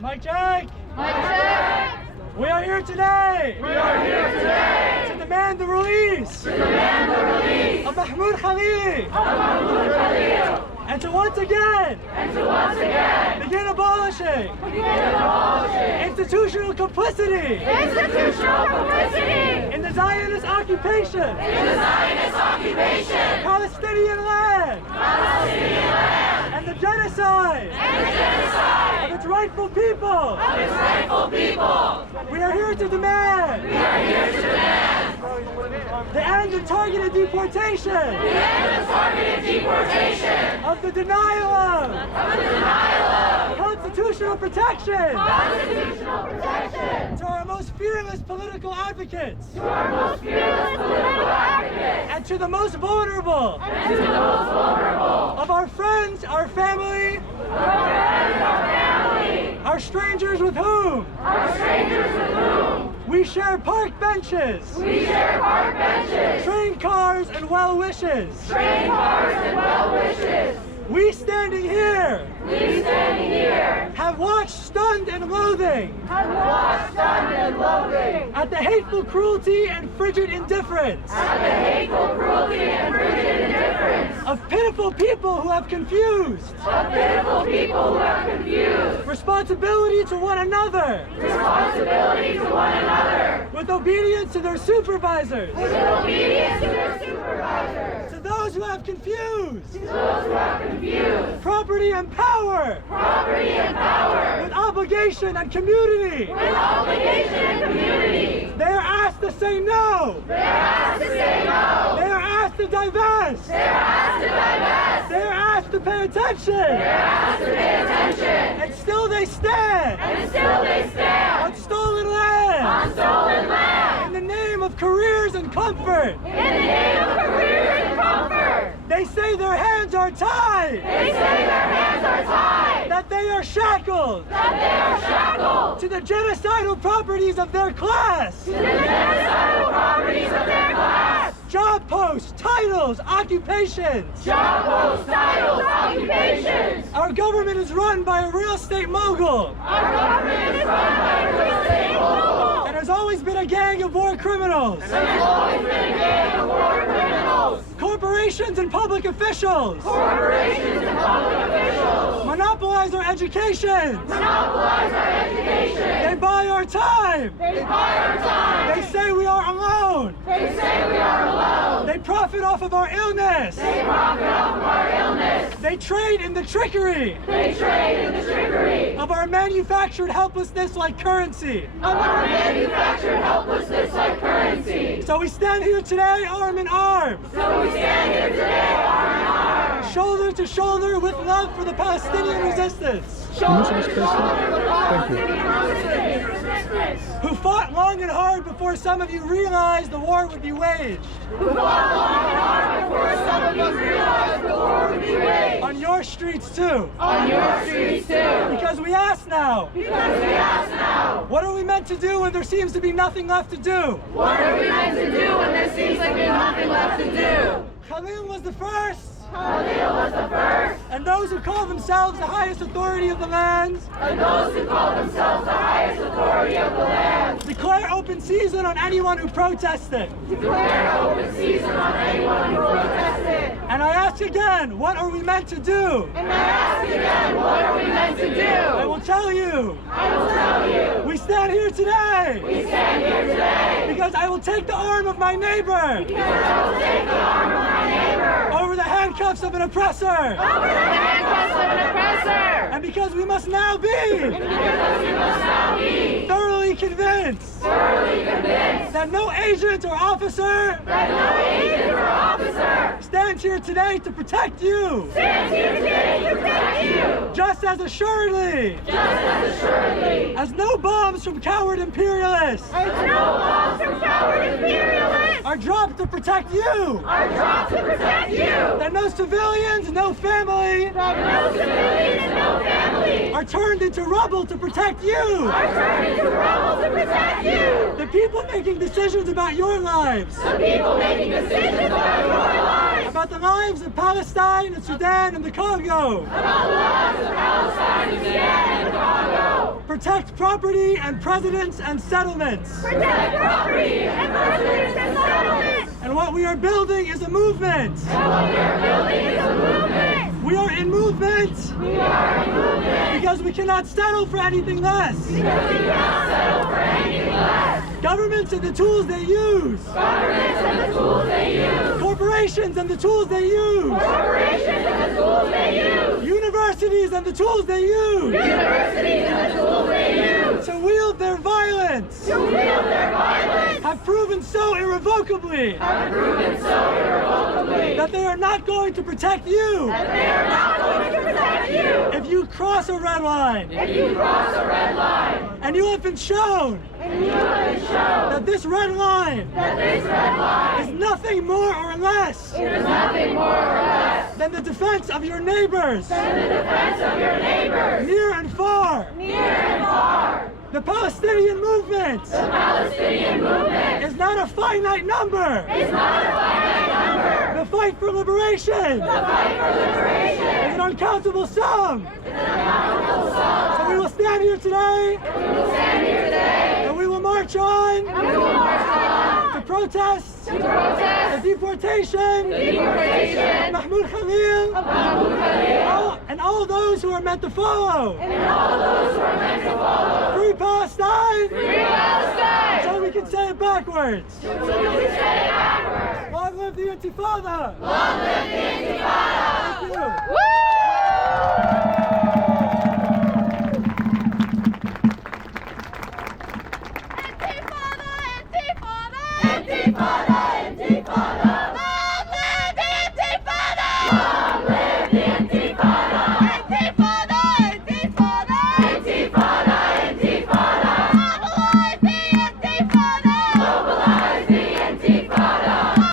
Mic check! Mic check! We are here today! We are here today! To demand the release! To demand the release! Of Mahmoud Khalil! Of Mahmoud Khalil! And to once again! And to once again! Begin abolishing! Begin abolishing! Institutional complicity! Institutional complicity! In the Zionist occupation! In the Zionist occupation! Palestinian land! Palestinian land! And the genocide! And the genocide! Of its rightful people! Of its rightful people! We are here to demand! We are here to demand! The end of targeted deportation! The end of targeted deportation! Of the denial of! Of the denial of! Constitutional protection! Constitutional protection! To our most fearless political advocates! To our most fearless political advocates! And to the most vulnerable! And to the most vulnerable! Of our friends, our family! Of our friends, our family! Our strangers with whom! Our strangers with whom! We share park benches! We share park benches! Train cars and well wishes! Train cars and well wishes! We standing here! We standing here! Have watched stunned and loathing! Have watched stunned and loathing! At the hateful cruelty and frigid indifference! At the hateful cruelty and frigid indifference! Of pitiful people who have confused! Of pitiful people who have confused! Responsibility to one another! Responsibility to one another! With obedience to their supervisors! With obedience to their supervisors! To those who have confused! To those who have confused! Property and power! Property and power! With obligation and community! With obligation and community! They are asked to say no! They are asked to say no! They are asked to divest! They are asked to divest! They are asked to pay attention! They are asked to pay attention! And still they stand! And still they stand! On stolen land! On stolen land! In the name of careers and comfort! In the name of careers and comfort! They say their hands are tied! They say their hands are tied! That they are shackled! That they are shackled! To the genocidal properties of their class! To the genocidal properties of their class! Job posts, titles, occupations! Job posts, titles, occupations! Our government is run by a real estate mogul! Our government is run by a real estate mogul! And has always been a gang of war criminals! And has always been a gang of war criminals! Corporations and public officials! Corporations and public officials! Monopolize our education! Monopolize our education! They buy our time! They buy our time! They say we are alone! They say we are alone! They profit off of our illness! They profit off of our illness! They trade in the trickery! They trade in the trickery! Of our manufactured helplessness like currency! Of our manufactured helplessness like currency! So we stand here today arm in arm! So we stand here today arm in arm! Shoulder to shoulder with love for the Palestinian resistance! Shoulder to shoulder with Palestinian resistance! Who fought long and hard before some of you realized the war would be waged! Who fought long and hard before some of you realized the war would be waged! On your streets too! On your streets too! Because we ask now! Because we ask now! What are we meant to do when there seems to be nothing left to do? What are we meant to do when there seems like there's nothing left to do? Khalil was the first! Khalil was the first! And those who call themselves the highest authority of the land, And those who call themselves the highest authority of the land, declare open season on anyone who protested. declare open season on anyone who protested. And I ask again, what are we meant to do? And I ask again, what are we meant to I do? will tell you, I will tell you, we stand here today we stand here today because I will take the arm of my neighbor because I will take the arm of my neighbor over the handcuffs of an oppressor. over the handcuffs of an oppressor. And because we must now be And because we must now be thoroughly convinced thoroughly convinced that no agent or officer that no agent or officer stands here today to protect you, stands here today to protect you, just as assuredly just as assuredly as no bombs from coward imperialists as no bombs from coward imperialists are dropped to protect you, are dropped to protect you, that no civilians, no family that no civilians and no family are turned into rubble to protect you. are turned into rubble to protect you. The people making decisions about your lives, The people making decisions about your lives, about the lives of Palestine and Sudan and the Congo, about the lives of Palestine and Sudan and the Congo, Protect property and presidents and settlements. Protect property and presidents and settlements. And what we are building is a movement. And what we are building is a movement. We are in movement. We are in movement. Because we cannot settle for anything less. Because we cannot settle for anything less. Governments and the tools they use. Governments and the tools they use. Corporations and the tools they use. Corporations and the tools they use. Universities and the tools they use. Universities and the tools they use. To wield their violence. To wield their violence. Have proven so irrevocably. Have proven so irrevocably. That they are not going to protect you. That they are not going to protect you. If you cross a red line. If you cross a red line. And you have been shown. And you have been shown. That this red line. That this red line. Is nothing more or less. It is nothing more or less. Than the defense of your neighbors. Than the defense of your neighbors. Near and far. Near and far. The Palestinian movement. The Palestinian movement. Is not a finite number. Is not a finite number. The fight for liberation. The fight for liberation. Is an uncountable sum. Is an uncountable sum. So we will stand here today. And we will stand here today. And we will march on. And we will march on. To protest. To protest. The deportation. The deportation. Mahmoud Khalil. Mahmoud Khalil. And all those who are meant to follow. And all those who are meant to follow. Free Palestine. Free Palestine. So we can say it backwards. So we can say it backwards. Long live the Intifada. Long live the Intifada. Thank you. Woo!